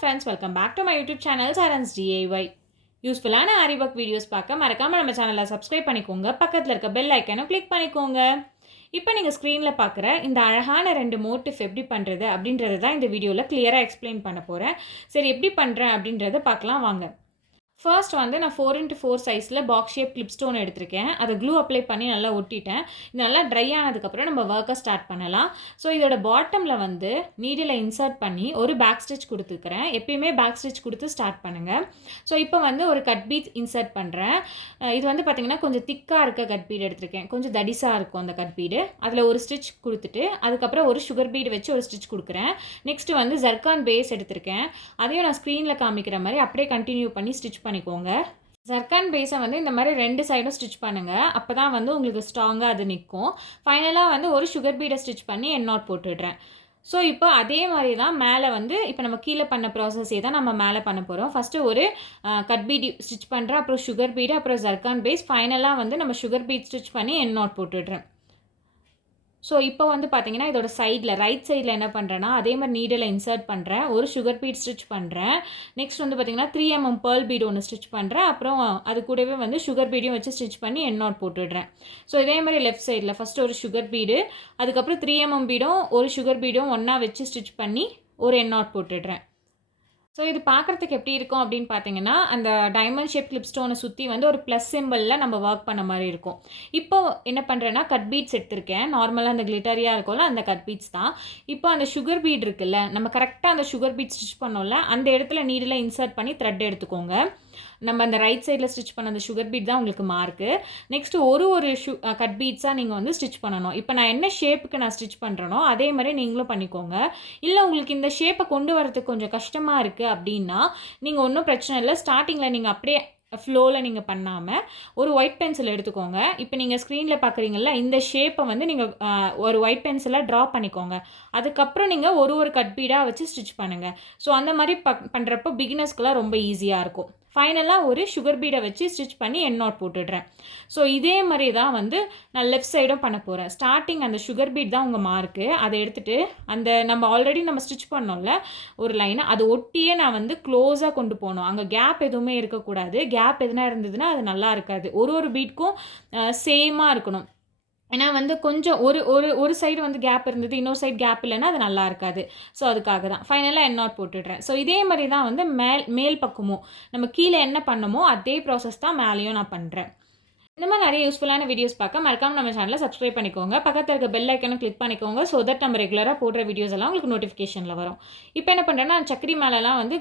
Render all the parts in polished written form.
friends, welcome back to my YouTube channel Saran's DIY. யூஸ்ஃபுல்லான Aariwork videos பார்க்க மறக்காம நம்ம சேனலை சப்ஸ்கிரைப் பண்ணிக்கோங்க. பக்கத்தில் இருக்க பெல் ஐக்கனை கிளிக் பண்ணிக்கோங்க. இப்போ நீங்கள் ஸ்க்ரீனில் பார்க்குற இந்த அழகான 2 மோட்டிஃப் எப்படி பண்ணுறது அப்படின்றது தான் இந்த வீடியோவில் கிளியராக எக்ஸ்பிளைன் பண்ண போகிறேன். சரி, எப்படி பண்ணுறேன் அப்படின்றத பார்க்கலாம் வாங்க. ஃபர்ஸ்ட் வந்து நான் 4x4 சைஸில் பாக்ஸ் ஷேப் கிளிப் ஸ்டோன் எடுத்திருக்கேன். அதை க்ளூ அப்ளை பண்ணி நல்லா ஒட்டிட்டேன். இது நல்லா ட்ரை ஆனதுக்கப்புறம் நம்ம ஒர்க்கை ஸ்டார்ட் பண்ணலாம். ஸோ இதோட பாட்டமில் வந்து நீடில் இன்சர்ட் பண்ணி ஒரு பேக் ஸ்டிச் கொடுத்துருக்குறேன். எப்பயுமே பேக் ஸ்டிச் கொடுத்து ஸ்டார்ட் பண்ணுங்கள். ஸோ இப்போ வந்து ஒரு கட் பீட் இன்சர்ட் பண்ணுறேன். இது வந்து பார்த்திங்கன்னா கொஞ்சம் திக்காக இருக்க கட் பீட் எடுத்திருக்கேன். கொஞ்சம் தடிசாக இருக்கும் அந்த கட் பீடு. அதில் ஒரு ஸ்டிச் கொடுத்துட்டு அதுக்கப்புறம் ஒரு சுகர் பீடு வச்சு ஒரு ஸ்டிச் கொடுக்குறேன். நெக்ஸ்ட்டு வந்து ஜர்கான் பேஸ் எடுத்திருக்கேன். அதையும் நான் ஸ்க்ரீனில் காமிக்கிற மாதிரி அப்படியே கண்டினியூ பண்ணி ஸ்டிச் பண்ணிக்கோங்க. ஜர்கான் பேஸை வந்து இந்த மாதிரி 2 சைடும் ஸ்டிச் பண்ணுங்கள். அப்போ தான் வந்து உங்களுக்கு ஸ்ட்ராங்காக அது நிற்கும். ஃபைனலாக வந்து ஒரு சுகர் பீடை ஸ்டிச் பண்ணி எண்ட் நாட் போட்டுடுறேன். ஸோ இப்போ அதே மாதிரி தான் மேலே வந்து இப்போ நம்ம கீழே பண்ண ப்ராசஸே தான் நம்ம மேலே பண்ண போகிறோம். ஃபஸ்ட்டு ஒரு கட் பீட் ஸ்டிச் பண்ணுறேன், அப்புறம் சுகர் பீடு, அப்புறம் ஜர்கான் பேஸ், ஃபைனலாக வந்து நம்ம சுகர் பீட் ஸ்டிச் பண்ணி எண்ட் நாட் போட்டுடுறேன். ஸோ இப்போ வந்து பார்த்தீங்கன்னா இதோட சைடில் ரைட் சைடில் என்ன பண்ணுறேன்னா அதே மாதிரி நீடில் இன்சர்ட் பண்ணுறேன், ஒரு சுகர் பீட் ஸ்டிச் பண்ணுறேன். நெக்ஸ்ட் வந்து பார்த்திங்கன்னா 3mm பேர்ல் பீடு ஒன்று ஸ்டிச் பண்ணுறேன். அப்புறம் அது கூடவே வந்து சுகர் பீடையும் வச்சு ஸ்டிச் பண்ணி எண்ட் நாட் போட்டுடுறேன். ஸோ இதே மாதிரி லெஃப்ட் சைடில் ஃபஸ்ட்டு ஒரு சுகர் பீடு, அதுக்கப்புறம் 3mm பீடும் ஒரு சுகர் பீடும் ஒன்றா வச்சு ஸ்டிச் பண்ணி ஒரு எண்ட் நாட் போட்டுடுறேன். ஸோ இது பார்க்குறதுக்கு எப்படி இருக்கும் அப்படின்னு பார்த்தீங்கன்னா அந்த டைமண்ட் ஷேப் கிளிப் ஸ்டோனை சுற்றி வந்து ஒரு ப்ளஸ் சிம்பிளில் நம்ம ஒர்க் பண்ண மாதிரி இருக்கும். இப்போ என்ன பண்ணுறேன்னா கட் பீட்ஸ் எடுத்திருக்கேன். நார்மலாக அந்த கிளிட்டரியாக இருக்கும்ல அந்த கட் பீட்ஸ் தான். இப்போ அந்த சுகர் பீட் இருக்குல்ல, நம்ம கரெக்டாக அந்த சுகர் பீட் ஸ்டிச் பண்ணோம்ல அந்த இடத்துல நீடில் இன்சர்ட் பண்ணி த்ரெட் எடுத்துக்கோங்க. நம்ம அந்த ரைட் சைடில் ஸ்டிச் பண்ண அந்த சுகர் பீட் தான் உங்களுக்கு மார்க்கு. நெக்ஸ்ட்டு ஒரு கட் பீட்ஸாக நீங்கள் வந்து ஸ்டிச் பண்ணணும். இப்போ நான் என்ன ஷேப்புக்கு நான் ஸ்டிச் பண்ணுறேனோ அதே மாதிரி நீங்களும் பண்ணிக்கோங்க. இல்லை உங்களுக்கு இந்த ஷேப்பை கொண்டு வரதுக்கு கொஞ்சம் கஷ்டமாக இருக்குது அப்படின்னா நீங்கள் ஒன்றும் பிரச்சனை இல்லை. ஸ்டார்டிங்கில் நீங்கள் அப்படியே ஃப்ளோவில் நீங்கள் பண்ணாமல் ஒரு ஒயிட் பென்சில் எடுத்துக்கோங்க. இப்போ நீங்கள் ஸ்க்ரீனில் பார்க்குறீங்களா இந்த ஷேப்பை வந்து நீங்கள் ஒரு ஒயிட் பென்சிலாக ட்ரா பண்ணிக்கோங்க. அதுக்கப்புறம் நீங்கள் ஒரு கட் பீடாக வச்சு ஸ்டிச் பண்ணுங்கள். ஸோ அந்த மாதிரி பண்ணுறப்போ பிகினர்ஸ்க்கெலாம் ரொம்ப ஈஸியாக இருக்கும். ஃபைனலாக ஒரு சுகர் பீடை வச்சு ஸ்டிச் பண்ணி எண்ட் நாட் போட்டுடுறேன். ஸோ இதே மாதிரி தான் வந்து நான் லெஃப்ட் சைடும் பண்ண போகிறேன். ஸ்டார்டிங் அந்த சுகர் பீட் தான் உங்கள் மார்க்கு. அதை எடுத்துகிட்டு அந்த நம்ம ஆல்ரெடி நம்ம ஸ்டிச் பண்ணோம்ல ஒரு லைனை அதை ஒட்டியே நான் வந்து க்ளோஸாக கொண்டு போகணும். அங்கே கேப் எதுவுமே இருக்கக்கூடாது. கேப் எதுனா இருந்ததுன்னா அது நல்லா இருக்காது. ஒரு பீட்க்கும் சேமாக இருக்கணும். ஏன்னா வந்து கொஞ்சம் ஒரு சைடு வந்து கேப் இருந்தது, இன்னொரு சைடு கேப் இல்லைன்னா அது நல்லா இருக்காது. ஸோ அதுக்காக தான் ஃபைனலாக எண்ட் நாட் போட்டுடுறேன். ஸோ இதே மாதிரி தான் வந்து மேல் பக்கமும் நம்ம கீழே என்ன பண்ணமோ அதே ப்ராசஸ் தான் மேலேயும் நான் பண்ணுறேன். இந்த மாதிரி நிறைய யூஸ்ஃபுல்லான வீடியோஸ் பார்க்க மறக்காமல் நம்ம சேனலை சப்ஸ்கிரைப் பண்ணிக்கோங்க. பக்கத்தில் இருக்க பெல் ஐக்கனும் கிளிக் பண்ணிக்கோங்க. ஸோ தட் நம்ம ரெகுலராக போடுற வீடியோஸ் எல்லாம் உங்களுக்கு நோட்டிஃபிகேஷனில் வரும். இப்போ என்ன பண்ணுறேன்னா சக்கரி மேலெலாம் வந்து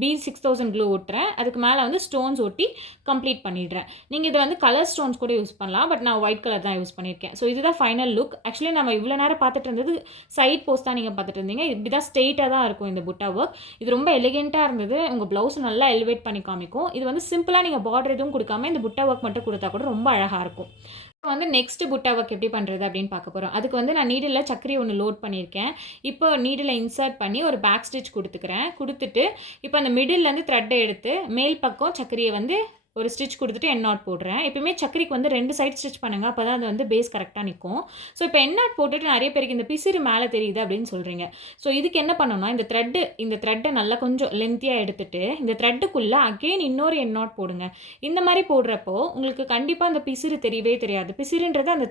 B6000 க்ளூ ஒட்டுறேன். அதுக்கு மேலே வந்து ஸ்டோன்ஸ் ஒட்டி கம்ப்ளீட் பண்ணிடுறேன். நீங்கள் இதை வந்து கலர் ஸ்டோன்ஸ் கூட யூஸ் பண்ணலாம். பட் நான் ஒயிட் கலர் தான் யூஸ் பண்ணியிருக்கேன். ஸோ இதுதான் ஃபைனல் லுக். ஆக்சுவலி நம்ம இவ்வளோ நேரம் பார்த்துட்டு இருந்தது சைட் போஸ்ட் தான் நீங்கள் பார்த்துட்டு இருந்தீங்க. இப்படி தான் ஸ்ட்ரெயிட்டாக தான் இருக்கும் இந்த புட்டா ஒர்க். இது ரொம்ப எலிகெண்ட்டாக இருந்தது. உங்கள் ப்ளவுஸ் நல்லா எலிவேட் பண்ணி காமிக்கும். இது வந்து சிம்பிளாக நீங்கள் பார்டர் எதுவும் கொடுக்காம இந்த புட்டா ஒர்க் மட்டும் கொடுத்தா கூட ரொம்ப அழகாக இருக்கும். இப்போ வந்து நெக்ஸ்ட் புட்டா ஒர்க் எப்படி பண்ணுறது அப்படின்னு பார்க்க போகிறோம். அதுக்கு வந்து நான் நீடில் சக்கரி ஒன்று லோட் பண்ணியிருக்கேன். இப்போ நீடில் இன்சர்ட் பண்ணி ஒரு பேக் ஸ்டிச் கொடுத்துட்டு இப்போ அந்த மிடில்லேருந்து த்ரெட்டை எடுத்து மேல் பக்கம் சக்கரியை வந்து ஒரு ஸ்டிச் கொடுத்துட்டு எண்ட் நாட் போடுறேன். எப்பயுமே சக்கரிக்கு வந்து 2 சைட் ஸ்டிச் பண்ணுங்கள். அப்போ தான் அது வந்து பேஸ் கரெக்டாக நிற்கும். ஸோ இப்போ எண்ட் நாட் போட்டுட்டு நிறைய பேருக்கு இந்த பிசிறு மேலே தெரியுது அப்படின்னு சொல்கிறீங்க. ஸோ இதுக்கு என்ன பண்ணணும்னா இந்த த்ரெட்டை நல்லா கொஞ்சம் லென்த்தியாக எடுத்துகிட்டு இந்த த்ரெட்டுக்குள்ளே அகெயின் இன்னொரு எண்ட் நாட் போடுங்க. இந்த மாதிரி போடுறப்போ உங்களுக்கு கண்டிப்பாக அந்த பிசிறு தெரியவே தெரியாது. பிசிறுன்றது அந்த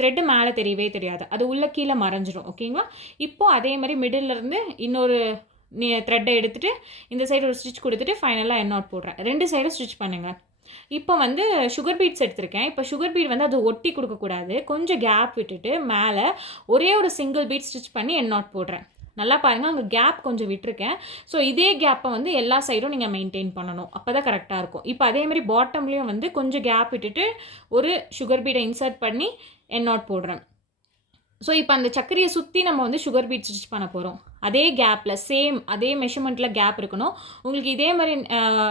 த்ரெட்டு மேலே தெரியவே தெரியாது. அது உள்ளே கீழே மறைஞ்சிரும். ஓகேங்களா? இப்போது அதே மாதிரி மிடில்லேருந்து இன்னொரு த்ரெட்டை எடுத்துகிட்டு இந்த சைடு ஒரு ஸ்டிச் கொடுத்துட்டு ஃபைனலாக எண்ட் நாட் போடுறேன். 2 சைடும் ஸ்டிச் பண்ணுங்கள். இப்போ வந்து சுகர் பீட்ஸ் எடுத்திருக்கேன். இப்போ சுகர் பீட் வந்து அது ஒட்டி கொடுக்கக்கூடாது. கொஞ்சம் கேப் விட்டுட்டு மேலே ஒரே ஒரு சிங்கிள் பீட் ஸ்டிச் பண்ணி எண்ட் நாட் போடுறேன். நல்லா பாருங்கள், அங்கே கேப் கொஞ்சம் விட்டுருக்கேன். ஸோ இதே கேப்பை வந்து எல்லா சைடும் நீங்கள் மெயின்டைன் பண்ணணும். அப்போ தான் கரெக்டாக இருக்கும். இப்போ அதேமாதிரி பாட்டம்லேயும் வந்து கொஞ்சம் கேப் விட்டுட்டு ஒரு சுகர் பீடை இன்சர்ட் பண்ணி எண்ட் நாட் போடுறேன். ஸோ இப்போ அந்த சக்கரியை சுற்றி நம்ம வந்து சுகர் பீட் ஸ்டிச் பண்ண போகிறோம். அதே கேப்பில் அதே மெஷர்மெண்ட்டில் கேப் இருக்கணும். உங்களுக்கு இதே மாதிரி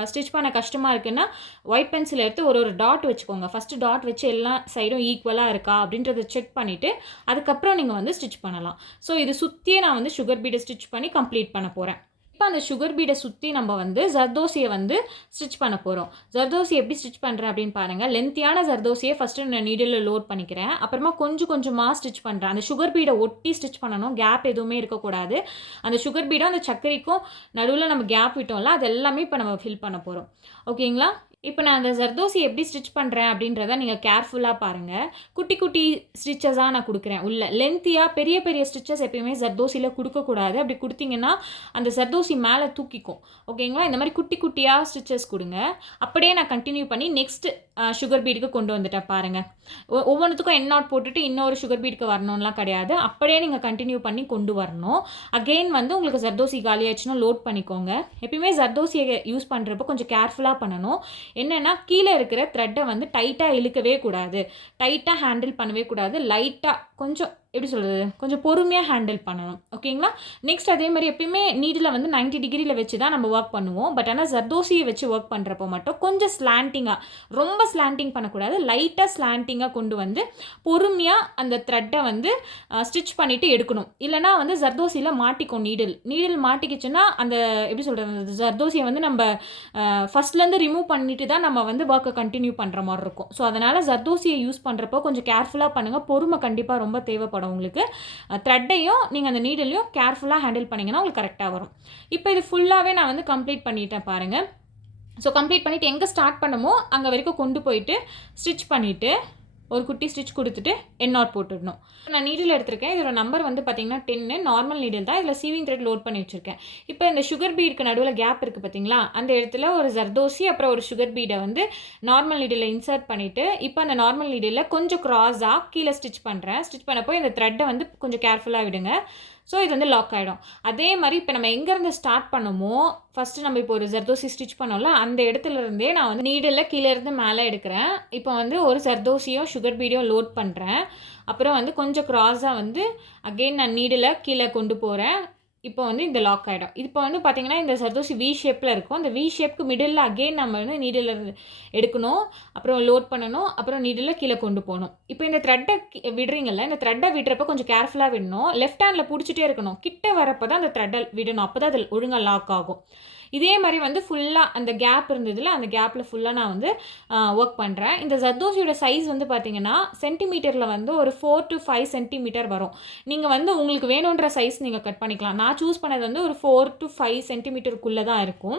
ஸ்டிச் பண்ண கஷ்டமாக இருக்குன்னா ஒயிட் பென்சில் எடுத்து ஒரு டாட் வச்சுக்கோங்க. ஃபஸ்ட்டு டாட் வச்சு எல்லா சைடும் ஈக்குவலாக இருக்கா அப்படின்றத செக் பண்ணிவிட்டு அதுக்கப்புறம் நீங்கள் வந்து ஸ்டிச் பண்ணலாம். ஸோ இது சுற்றியே நான் வந்து சுகர் பீடை ஸ்டிச் பண்ணி கம்ப்ளீட் பண்ண போகிறேன். இப்போ அந்த சுகர் பீடை சுற்றி நம்ம வந்து ஜர்தோசியை வந்து ஸ்டிச் பண்ண போகிறோம். ஜர்தோசி எப்படி ஸ்டிச் பண்ணுறேன் அப்படின்னு பாருங்கள். லென்த்தியான ஜர்தோசியை ஃபஸ்ட்டு நான் நீடில் லோட் பண்ணிக்கிறேன். அப்புறமா கொஞ்சம் கொஞ்சமாக ஸ்டிச் பண்ணுறேன். அந்த சுகர் பீடை ஒட்டி ஸ்டிச் பண்ணணும், கேப் எதுவுமே இருக்கக்கூடாது. அந்த சுகர் பீடும் அந்த சர்க்கரைக்கும் நடுவில் நம்ம கேப் விட்டோம்ல, அது எல்லாமே இப்போ நம்ம ஃபில் பண்ண போகிறோம். ஓகேங்களா? இப்போ நான் அந்த ஜர்தோசி எப்படி ஸ்டிச் பண்ணுறேன் அப்படின்றத நீங்கள் கேர்ஃபுல்லாக பாருங்கள். குட்டி குட்டி ஸ்டிச்சஸாக நான் கொடுக்குறேன். உள்ள லென்த்தியாக பெரிய பெரிய ஸ்டிச்சஸ் எப்பயுமே ஜர்தோசியில் கொடுக்கக்கூடாது. அப்படி கொடுத்தீங்கன்னா அந்த ஜர்தோசி மேலே தூக்கிக்கும். ஓகேங்களா? இந்த மாதிரி குட்டி குட்டியாக ஸ்டிச்சஸ் கொடுங்க. அப்படியே நான் கண்டினியூ பண்ணி நெக்ஸ்ட்டு சுகர் பீடுக்கு கொண்டு வந்துட்டேன் பாருங்கள். ஒவ்வொன்றுத்துக்கும் என் நாட் போட்டுட்டு இன்னொரு சுகர் பீடுக்கு வரணும்லாம் கிடையாது. அப்படியே நீங்கள் கண்டினியூ பண்ணி கொண்டு வரணும். அகெயின் வந்து உங்களுக்கு ஜர்தோசி காலி ஆயிடுச்சுன்னா லோட் பண்ணிக்கோங்க. எப்பயுமே ஜர்தோசியை யூஸ் பண்ணுறப்போ கொஞ்சம் கேர்ஃபுல்லாக பண்ணணும். என்னென்னா கீழே இருக்கிற த்ரெட்டை வந்து டைட்டாக இழுக்கவே கூடாது, டைட்டாக ஹேண்டில் பண்ணவே கூடாது. லைட்டாக கொஞ்சம் எப்படி சொல்கிறது, கொஞ்சம் பொறுமையாக ஹேண்டில் பண்ணணும். ஓகேங்களா? நெக்ஸ்ட் அதே மாதிரி எப்பயுமே நீடில் வந்து 90 டிகிரியில் வச்சு தான் நம்ம ஒர்க் பண்ணுவோம். பட் ஆனால் ஜர்தோசியை வச்சு ஒர்க் பண்ணுறப்போ மட்டும் கொஞ்சம் ஸ்லாண்டிங்காக, ரொம்ப ஸ்லாண்டிங் பண்ணக்கூடாது, லைட்டாக ஸ்லாண்டிங்காக கொண்டு வந்து பொறுமையாக அந்த த்ரெட்டை வந்து ஸ்டிச் பண்ணிவிட்டு எடுக்கணும். இல்லைனா வந்து ஜர்தோசியில் மாட்டிக்கும். நீடில் மாட்டிக்கிச்சுன்னா அந்த எப்படி சொல்கிறது, அந்த ஜர்தோசியை வந்து நம்ம ஃபஸ்ட்லேருந்து ரிமூவ் பண்ணிட்டு தான் நம்ம வந்து ஒர்க்கை கண்டினியூ பண்ணுற மாதிரி இருக்கும். ஸோ அதனால் ஜர்தோசியை யூஸ் பண்ணுறப்போ கொஞ்சம் கேர்ஃபுல்லாக பண்ணுங்கள். பொறுமை கண்டிப்பாக ரொம்ப தேவைப்படும் உங்களுக்கு. த்ரெட்டையும் நீங்கள் அந்த நீடலையும் கேர்ஃபுல்லாக ஹேண்டில் பண்ணிங்கன்னா உங்களுக்கு கரெக்டாக வரும். இப்போ இது ஃபுல்லாகவே நான் வந்து கம்ப்ளீட் பண்ணிட்டேன் பாருங்கள். ஸோ கம்ப்ளீட் பண்ணிவிட்டு எங்கே ஸ்டார்ட் பண்ணமோ அங்கே வரைக்கும் கொண்டு போயிட்டு ஸ்டிச் பண்ணிவிட்டு ஒரு குட்டி ஸ்டிச் கொடுத்துட்டு என் நாட் போட்டுடணும். நான் நீடில் எடுத்திருக்கேன். இதோட நம்பர் வந்து பார்த்தீங்கன்னா 10 நார்மல் நீடில் தான். இதில் சீவிங் த்ரெட் லோட் பண்ணி வச்சுருக்கேன். இப்போ இந்த சுகர் பீடுக்கு நடுவில் கேப் இருக்குது பார்த்தீங்களா, அந்த இடத்துல ஒரு ஜர்தோசி அப்புறம் ஒரு சுகர் பீடை வந்து நார்மல் நீடில் இன்சர்ட் பண்ணிவிட்டு இப்போ அந்த நார்மல் நீடில் கொஞ்சம் க்ராஸாக கீழே ஸ்டிச் பண்ணுறேன். ஸ்டிச் பண்ணப்போ இந்த த்ரெட்டை வந்து கொஞ்சம் கேர்ஃபுல்லாக விடுங்க. ஸோ இது வந்து லாக் ஆகிடும். அதே மாதிரி இப்போ நம்ம எங்கேருந்து ஸ்டார்ட் பண்ணமோ, ஃபஸ்ட்டு நம்ம இப்போ ஒரு ஜர்தோசி ஸ்டிச் பண்ணோம்ல, அந்த இடத்துல இருந்தே நான் வந்து நீடில் கீழே இருந்து மேலே எடுக்கிறேன். இப்போ வந்து ஒரு ஜர்தோசியும் சுகர் பீடையும் லோட் பண்ணுறேன். அப்புறம் வந்து கொஞ்சம் க்ராஸாக வந்து அகெயின் நான் நீடில் கீழே கொண்டு போகிறேன். இப்போ வந்து இந்த லாக் ஆகிடும். இப்போ வந்து பார்த்திங்கன்னா இந்த ஜர்தோசி வி ஷேப்பில் இருக்கும். அந்த வி ஷேப்க்கு மிடில் அகெயின் நம்ம வந்து நீடில் எடுக்கணும், அப்புறம் லோட் பண்ணணும், அப்புறம் நீடில் கீழே கொண்டு போகணும். இப்போ இந்த த்ரெட்டை விடுறீங்கல்ல, இந்த த்ரெட்டை விடுறப்ப கொஞ்சம் கேர்ஃபுல்லாக விடணும். லெஃப்ட் ஹேண்டில் பிடிச்சிட்டே இருக்கணும். கிட்ட வரப்போ தான் அந்த த்ரெட்டை விடணும். அப்போ தான் அது ஒழுங்காக லாக் ஆகும். இதே மாதிரி வந்து ஃபுல்லாக அந்த கேப் இருந்ததில் அந்த கேப்பில் ஃபுல்லாக நான் வந்து ஒர்க் பண்ணுறேன். இந்த ஜர்தோசியோட சைஸ் வந்து பார்த்திங்கன்னா சென்டிமீட்டரில் வந்து ஒரு 4 to 5 சென்டிமீட்டர் வரும். நீங்கள் வந்து உங்களுக்கு வேணுன்ற சைஸ் நீங்கள் கட் பண்ணிக்கலாம். நான் சூஸ் பண்ணது வந்து ஒரு 4 to 5 சென்டிமீட்டருக்குள்ளே தான் இருக்கும்.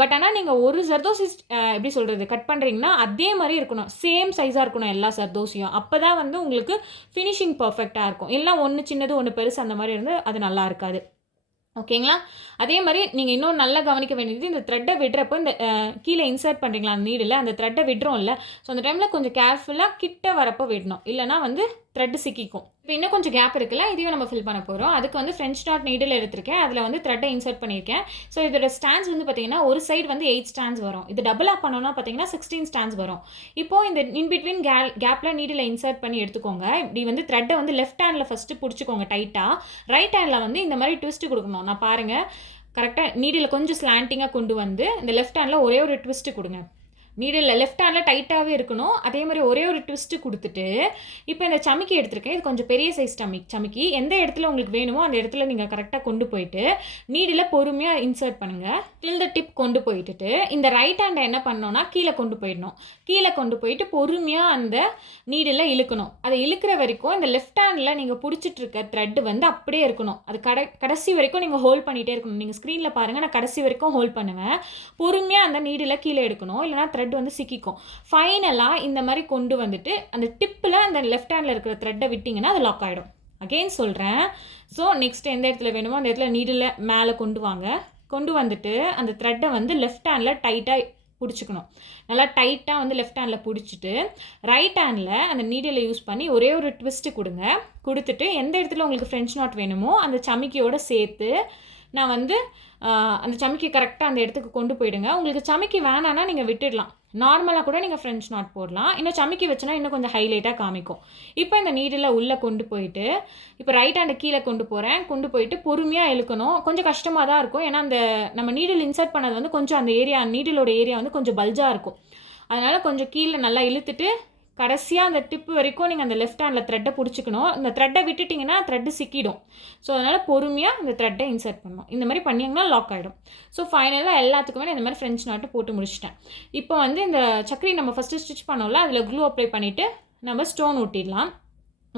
பட் ஆனால் நீங்கள் ஒரு ஜர்தோசி எப்படி சொல்கிறது கட் பண்ணுறீங்கன்னா அதே மாதிரி இருக்கணும், சேம் சைஸாக இருக்கணும் எல்லா ஜர்தோசியும். அப்போ தான் வந்து உங்களுக்கு ஃபினிஷிங் பர்ஃபெக்டாக இருக்கும். எல்லாம் ஒன்று சின்னது ஒன்று பெருசு அந்த மாதிரி இருந்து அது நல்லா இருக்காது. ஓகேங்களா? அதே மாதிரி நீங்கள் இன்னும் நல்லா கவனிக்க வேண்டியது, இந்த த்ரெட்டை விடுறப்போ இந்த கீழே இன்சர்ட் பண்ணுறீங்களா அந்த நீடில், அந்த த்ரெட்டை விடுறோம்ல, ஸோ அந்த டைமில் கொஞ்சம் கேர்ஃபுல்லாக கிட்ட வரப்போ விடணும். இல்லைனா வந்து த்ரெட்டு சிக்கிக்கும். இப்போ இன்னும் கொஞ்சம் கேப் இருக்குல்ல, இதையும் நம்ம ஃபில் பண்ண போகிறோம். அதுக்கு வந்து ஃப்ரெஞ்ச் நாட் நீடில் எடுத்திருக்கேன். அதில் வந்து த்ரெட்டை இன்சர்ட் பண்ணியிருக்கேன். ஸோ இதோட ஸ்டாண்ட்ஸ் வந்து பார்த்தீங்கன்னா ஒரு சைடு வந்து 8 ஸ்டாண்ட்ஸ் வரும். இது டபுளாக பண்ணோன்னா பார்த்தீங்கன்னா 16 ஸ்டாண்ட்ஸ் வரும். இப்போது இந்த இன்பிட்வீன் கேப்பில் நீடில் இன்சர்ட் பண்ணி எடுத்துக்கோங்க. இப்படி வந்து த்ரெட்டை வந்து லெஃப்ட் ஹேண்டில் ஃபஸ்ட்டு பிடிச்சிக்கோங்க டைட்டாக. ரைட் ஹேண்டில் வந்து இந்த மாதிரி ட்விஸ்ட்டு கொடுக்கணும். நான் பாருங்கள் கரெக்டாக நீடில் கொஞ்சம் ஸ்லாண்டிங்காக கொண்டு வந்து இந்த லெஃப்ட் ஹேண்டில் ஒரே ஒரு ட்விஸ்ட்டு கொடுங்க. நீடில் லெஃப்ட் ஹேண்டில் டைட்டாகவே இருக்கணும். அதே மாதிரி ஒரே ஒரு ட்விஸ்ட்டு கொடுத்துட்டு இப்போ இந்த சமிக்கி எடுத்திருக்கேன். இது கொஞ்சம் பெரிய சைஸ் சமிக்கி. எந்த இடத்துல உங்களுக்கு வேணுமோ அந்த இடத்துல நீங்கள் கரெக்டாக கொண்டு போயிட்டு நீடில் பொறுமையாக இன்சர்ட் பண்ணுங்கள். டில் த டிப் கொண்டு போயிட்டு இந்த ரைட் ஹேண்டை என்ன பண்ணோன்னா கீழே கொண்டு போயிடணும். கீழே கொண்டு போயிட்டு பொறுமையாக அந்த நீடில் இழுக்கணும். அதை இழுக்கிற வரைக்கும் இந்த லெஃப்ட் ஹேண்டில் நீங்கள் பிடிச்சிட்டு இருக்க த்ரெட்டு வந்து அப்படியே இருக்கணும். அது கடைசி வரைக்கும் நீங்கள் ஹோல்ட் பண்ணிகிட்டே இருக்கணும். நீங்கள் ஸ்க்ரீனில் பாருங்கள், நான் கடைசி வரைக்கும் ஹோல்ட் பண்ணுவேன். பொறுமையாக அந்த நீடில் கீழே எடுக்கணும். இல்லைனா த்ரெட் வந்து சிக்கிக்கும். ஃபைனலாக இந்த மாதிரி கொண்டு வந்துட்டு அந்த டிப்பில் அந்த லெஃப்ட் ஹேண்டில் இருக்கிற த்ரெட்டை விட்டிங்கன்னா அது லாக் ஆகிடும். அகெயின் சொல்கிறேன். ஸோ நெக்ஸ்ட் எந்த இடத்துல வேணுமோ அந்த இடத்துல நீடில் மேலே கொண்டு வாங்க. கொண்டு வந்துட்டு அந்த த்ரெட்டை வந்து லெஃப்ட் ஹேண்டில் டைட்டாக பிடிச்சிக்கணும். நல்லா டைட்டாக வந்து லெஃப்ட் ஹேண்டில் பிடிச்சிட்டு ரைட் ஹேண்டில் அந்த நீடில் யூஸ் பண்ணி ஒரே ஒரு ட்விஸ்ட்டு கொடுங்க. கொடுத்துட்டு எந்த இடத்துல உங்களுக்கு ஃப்ரெஞ்ச் நாட் வேணுமோ அந்த சமிக்கியோடு சேர்த்து நான் வந்து அந்த சமிக்கி கரெக்டாக அந்த இடத்துக்கு கொண்டு போயிடுங்க. உங்களுக்கு சமிக்கி வேணான்னா நீங்கள் விட்டுடலாம். நார்மலாக கூட நீங்கள் ஃப்ரெஞ்ச் நாட் போடலாம். இன்னும் சமிக்கி வச்சுனா இன்னும் கொஞ்சம் ஹைலைட்டாக காமிக்கும். இப்போ இந்த நீடில் உள்ளே கொண்டு போயிட்டு இப்போ ரைட் ஹேண்டை கீழே கொண்டு போகிறேன். கொண்டு போயிட்டு பொறுமையாக இழுக்கணும். கொஞ்சம் கஷ்டமாக தான் இருக்கும். ஏன்னா அந்த நம்ம நீடில் இன்சர்ட் பண்ணது வந்து கொஞ்சம் அந்த ஏரியா நீடிலோட ஏரியா வந்து கொஞ்சம் பல்ஜாக இருக்கும். அதனால் கொஞ்சம் கீழே நல்லா இழுத்துட்டு கடைசியாக அந்த டிப்பு வரைக்கும் நீங்கள் அந்த லெஃப்ட் ஹேண்டில் த்ரெட்டை பிடிச்சிக்கணும். இந்த த்ரெட்டை விட்டுட்டிங்கன்னா த்ரெட்டு சிக்கிடும். ஸோ அதனால் பொறுமையாக இந்த த்ரெட்டை இன்சர்ட் பண்ணணும். இந்த மாதிரி பண்ணிங்கன்னா லாக் ஆகிடும். ஸோ ஃபைனலாக எல்லாத்துக்குமே இந்த மாதிரி ஃப்ரெஞ்ச் நாட்டு போட்டு முடிச்சிட்டேன். இப்போ வந்து இந்த சக்கரி நம்ம ஃபஸ்ட்டு ஸ்டிச் பண்ணோம்ல, அதில் க்ளூ அப்ளை பண்ணிவிட்டு நம்ம ஸ்டோன் ஒட்டிடலாம்.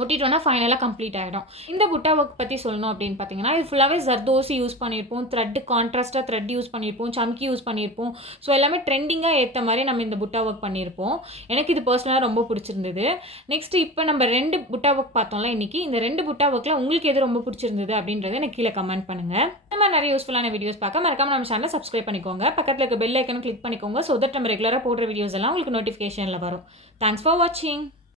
ஒட்டிட்டோன்னா ஃபைனலாக கம்ப்ளீட் ஆகிடும். இந்த புட்டா ஒர்க் பற்றி சொல்லணும் அப்படின்னு பார்த்தீங்கன்னா, இது ஃபுல்லாகவே ஜர்தோசி யூஸ் பண்ணியிருப்போம், த்ரெட்டு கான்ட்ராஸ்ட்டாக த்ரெட் யூஸ் பண்ணியிருப்போம், சம்கி யூஸ் பண்ணியிருப்போம். ஸோ எல்லாமே ட்ரெண்டிங்காக ஏற்ற மாதிரி நம்ம இந்த புட்டா ஒர்க் பண்ணியிருப்போம். எனக்கு இது பர்சனலாக ரொம்ப பிடிச்சிருந்தது. நெக்ஸ்ட்டு இப்போ நம்ம 2 புட்டா ஒர்க் பார்த்தோம்ல இன்றைக்கி. இந்த 2 புட்டா ஒர்க்கில் உங்களுக்கு எது ரொம்ப பிடிச்சிருந்தது அப்படின்றத எனக்கு கீழே கமெண்ட் பண்ணுங்கள். இந்த மாதிரி நிறைய யூஸ்ஃபுல்லான வீடியோஸ் பார்க்க மறக்காம நம்ம சேனலை சப்ஸ்கிரைப் பண்ணிக்கோங்க. பக்கத்தில் இருக்க பெல் ஐக்கனும் கிளிக் பண்ணிக்கோங்க. ஸோ தட் நம்ம ரெகுலராக போடுற வீடியோஸ் எல்லாம் உங்களுக்கு நோட்டிஃபிகேஷனில் வரும். தேங்க்ஸ் ஃபார் வாட்சிங்.